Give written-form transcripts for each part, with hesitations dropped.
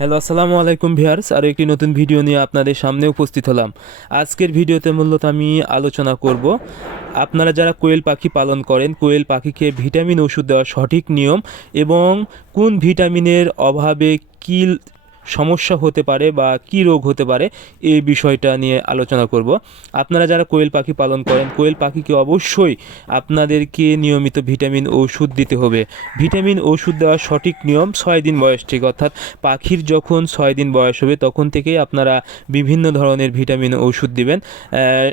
Hello, আসসালামু আলাইকুম viewers. আরও একটি নতুন ভিডিও নিয়ে আপনাদের সামনে উপস্থিত হলাম। আজকের ভিডিওতে মূলত আমি আলোচনা করব আপনারা যারা কোয়েল পাখি পালন করেন, কোয়েল পাখিকে ভিটামিন ওষুধ দেওয়ার সঠিক নিয়ম এবং কোন ভিটামিনের অভাবে কী সমস্যা হতে পারে বা কী রোগ হতে পারে এই বিষয়টা নিয়ে আলোচনা করব। আপনারা যারা কোয়েল পাখি পালন করেন, কোয়েল পাখিকে অবশ্যই আপনাদেরকে নিয়মিত ভিটামিন ওষুধ দিতে হবে। ভিটামিন ওষুধ দেওয়ার সঠিক নিয়ম 6 দিন বয়স থেকে, অর্থাৎ পাখির যখন 6 দিন বয়স হবে তখন থেকেই আপনারা বিভিন্ন ধরনের ভিটামিন ওষুধ দিবেন।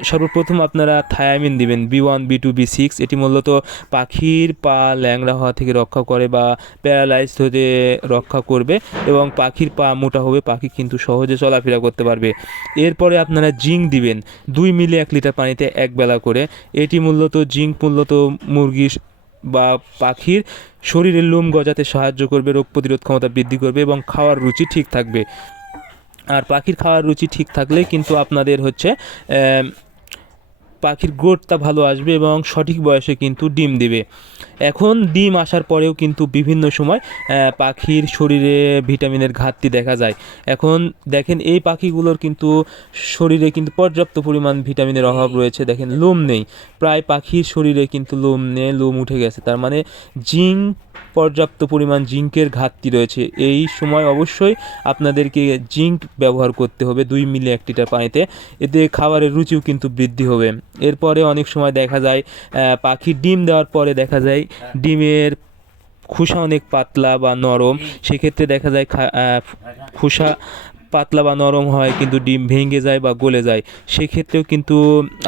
সর্বপ্রথম আপনারা থায়ামিন দিবেন, B1 B2 B6। এটি মূলত পাখির পা ল্যাংড়া হওয়া থেকে রক্ষা করে বা প্যারালাইজড হতে রক্ষা করবে এবং পাখির পা মোটা হবে, পাখি কিন্তু সহজে চলাফেরা করতে পারবে। এরপরে আপনারা জিঙ্ক দিবেন 2 মিলি 1 লিটার পানিতে একবেলা করে। এটি মূলত জিঙ্ক মূলত মুরগির বা পাখির শরীরের লোম গজাতে সাহায্য করবে, রোগ প্রতিরোধ ক্ষমতা বৃদ্ধি করবে এবং খাওয়ার রুচি ঠিক থাকবে। আর পাখির খাওয়ার রুচি ঠিক থাকলে কিন্তু আপনাদের পাখির গ্রোথটা ভালো আসবে এবং সঠিক বয়সে কিন্তু ডিম দিবে। এখন ডিম আসার পরেও কিন্তু বিভিন্ন সময় পাখির শরীরে ভিটামিনের ঘাটতি দেখা যায়। এখন দেখেন এই পাখিগুলোর কিন্তু শরীরে কিন্তু পর্যাপ্ত পরিমাণ ভিটামিনের অভাব রয়েছে। দেখেন লোম নেই, প্রায় পাখির শরীরে কিন্তু লোম নেই, লোম উঠে গেছে। তার মানে জিঙ্ক, পর্যাপ্ত পরিমাণ জিঙ্কের ঘাটতি রয়েছে। এই সময় অবশ্যই আপনাদেরকে জিঙ্ক ব্যবহার করতে হবে 2 মিলি 1 লিটার পানিতে। এতে খাবারের রুচিও কিন্তু বৃদ্ধি হবে। এরপরে অনেক সময় দেখা যায় পাখি ডিম দেওয়ার পরে দেখা যায় ডিমের খোসা অনেক পাতলা বা নরম। সেক্ষেত্রে দেখা যায় খোসা পাতলা বা নরম হয় কিন্তু ডিম ভেঙে যায় বা গলে যায়। সেক্ষেত্রেও কিন্তু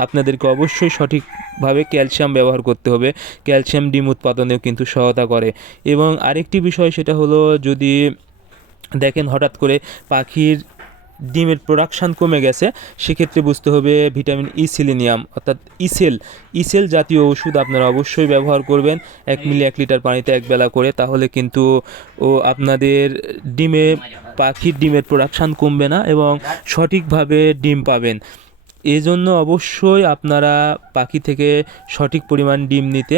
আপনাদেরকে অবশ্যই সঠিকভাবে ক্যালসিয়াম ব্যবহার করতে হবে। ক্যালসিয়াম ডিম উৎপাদনেও কিন্তু সহায়তা করে। এবং আরেকটি বিষয় সেটা হলো, যদি দেখেন হঠাৎ করে পাখির ডিমের প্রোডাকশান কমে গেছে, সেক্ষেত্রে বুঝতে হবে ভিটামিন সেলেনিয়াম অর্থাৎ ইসেল জাতীয় ওষুধ আপনারা অবশ্যই ব্যবহার করবেন 1 মিলি 1 লিটার পানিতে একবেলা করে। তাহলে কিন্তু আপনাদের পাখির ডিমের প্রোডাকশান কমবে না এবং সঠিকভাবে ডিম পাবেন। এজন্য অবশ্যই আপনারা পাখি থেকে সঠিক পরিমাণ ডিম নিতে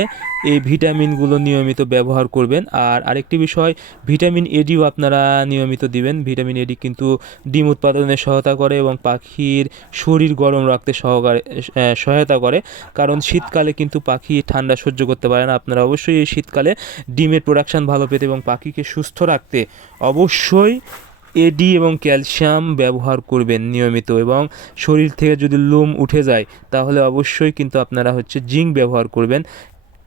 এই ভিটামিনগুলো নিয়মিত ব্যবহার করবেন। আর আরেকটি বিষয়, ভিটামিন এডিও আপনারা নিয়মিত দিবেন। ভিটামিন এডি কিন্তু ডিম উৎপাদনে সহায়তা করে এবং পাখির শরীর গরম রাখতে সহায়তা করে, কারণ শীতকালে কিন্তু পাখি ঠান্ডা সহ্য করতে পারে না। আপনারা অবশ্যই এই শীতকালে ডিমের প্রোডাকশান ভালো পেতে এবং পাখিকে সুস্থ রাখতে অবশ্যই এডি এবং ক্যালসিয়াম ব্যবহার করবেন নিয়মিত। এবং শরীর থেকে যদি লোম উঠে যায় তাহলে অবশ্যই কিন্তু আপনারা জিঙ্ক ব্যবহার করবেন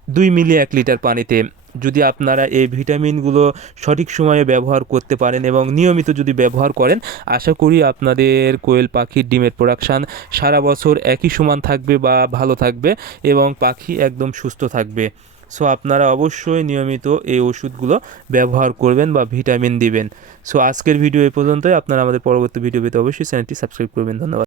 2 মিলি 1 লিটার পানিতে। যদি আপনারা এই ভিটামিনগুলো সঠিক সময়ে ব্যবহার করতে পারেন এবং নিয়মিত যদি ব্যবহার করেন, আশা করি আপনাদের কোয়েল পাখির ডিমের প্রোডাকশান সারা বছর একই সমান থাকবে বা ভালো থাকবে এবং পাখি একদম সুস্থ থাকবে। সো আপনারা অবশ্যই নিয়মিত এই ওষুধগুলো ব্যবহার করবেন বা ভিটামিন দিবেন। সো আজকের ভিডিও এই পর্যন্তই। আপনারা আমাদের পরবর্তী ভিডিও পেতে অবশ্যই চ্যানেলটি সাবস্ক্রাইব করবেন। ধন্যবাদ।